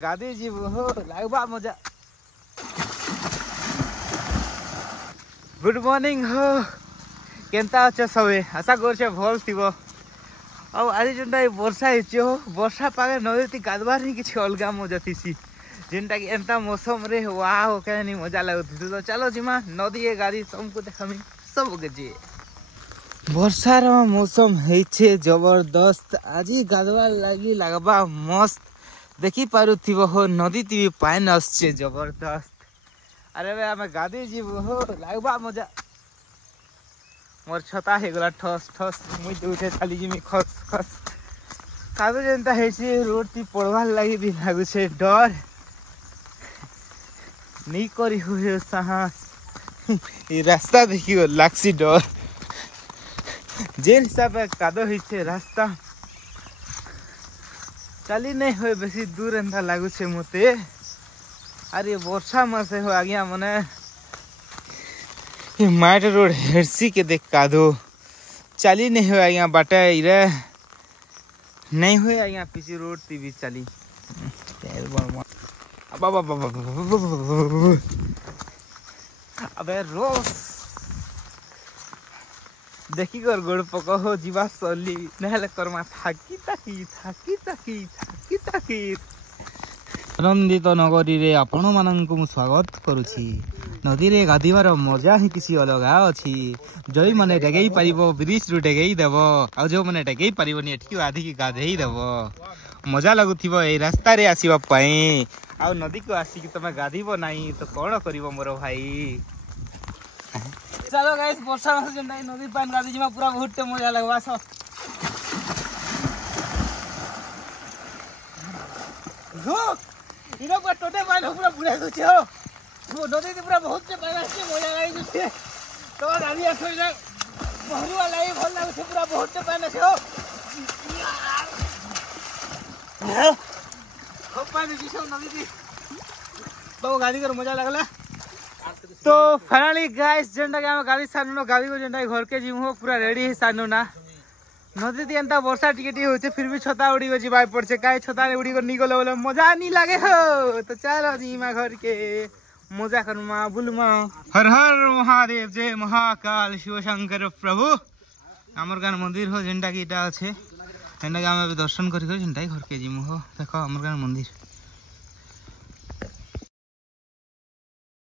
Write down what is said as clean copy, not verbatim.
गाधी जी हो लागबा मजा। Good morning हो केनता अच्छे सबे आशा कर भल थी। आज जेनटा वर्षा हो वर्षा पागे नदी गाधवार ही किसी अलग मजा थी जेनटा कि एंता मौसम रे वाह कहनी मजा लगुती। तो चलो जीमा नदी ए गाड़ी तुमको देखमी सब के जी वर्षार मौसम है जबरदस्त। आज गाधवार लगी लगवा मस्त देखी पारुथिबो हो नदी ती पानी आसছে जबरदस्त। अरे भाई आम गाधी जीव हो लगवा मजा। मोर छता हो गला ठस ठस मुझे उठे चली जिमी खस खस कादो जेनता है रोड ती पड़वार लगी भी लगुचे डर नहीं करी हुए साहस। ये रास्ता देखियो लागसी डर जेन हिसाब कादो होइछे रास्ता चली नहीं हुए बेसी दूर एंता लगुचे मते। अरे वर्षा मासे हो आज्ञा मने ये माट रोड हेरसी के देख कादो चली नहीं हुए आज्ञा बाटा इरे नहीं हुए आज्ञा पीछे रोड ती भी चली अबे रोस देखी कर गोड़ पक हो जीवा सली नहले करमा थाकी ताकी थाकी ताकी थाकी ताकी। आनंदित नगरी रे आपण माननकु मु स्वागत करूछी। नदी रे गाधीबार मजा ही किसी अलग अछि। जई माने डेगेई परिबो ब्रिज रु डेगेई देबो आ जो माने डेगेई परिबोनी एठी आधी की गाधेई देबो मजा लागुथिबो ए रास्ता रे आसीबा पई। आ नदी को आसी कि तमे गाधीबो नाही तो कोन करिवो मोर भाई। चलो गाइस वर्षा मास जेंडा नदी पानी गाधी जिमा पूरा बहुत मजा लगवा सो लोक इनो पर टोटे पानी पूरा बुला दछे हो वो नदी ते पूरा बहुत पानी आछे मजा गाई दछे तो गाड़ी आछो रे बहरु वाला ही भल लागछे पूरा बहुत पानी आछे हो खूब पानी दिसो नदी दी तो गाड़ी कर मजा लागला। तो फाइनली गाइस जेंटा के हम गाड़ी साननो गाड़ी को जेंटा घर के जिमु पूरा रेडी है साननो ना नदी दी एंता वर्षा टिके टिके होचे फिर भी छता उड़ी को जिबाय पड़छे काई छता रे उड़ी को निगल बोले मजा नहीं लागे हो। तो चलो जिमा घर के मजा करमा बुलमा हर हर महादेव जय महाकाल शिव शंकर प्रभु। हमर गान मंदिर हो जेंटा की इटा আছে जेंटा के हम दर्शन करी जेंटा घर के जिमु हो देखो हमर गान मंदिर।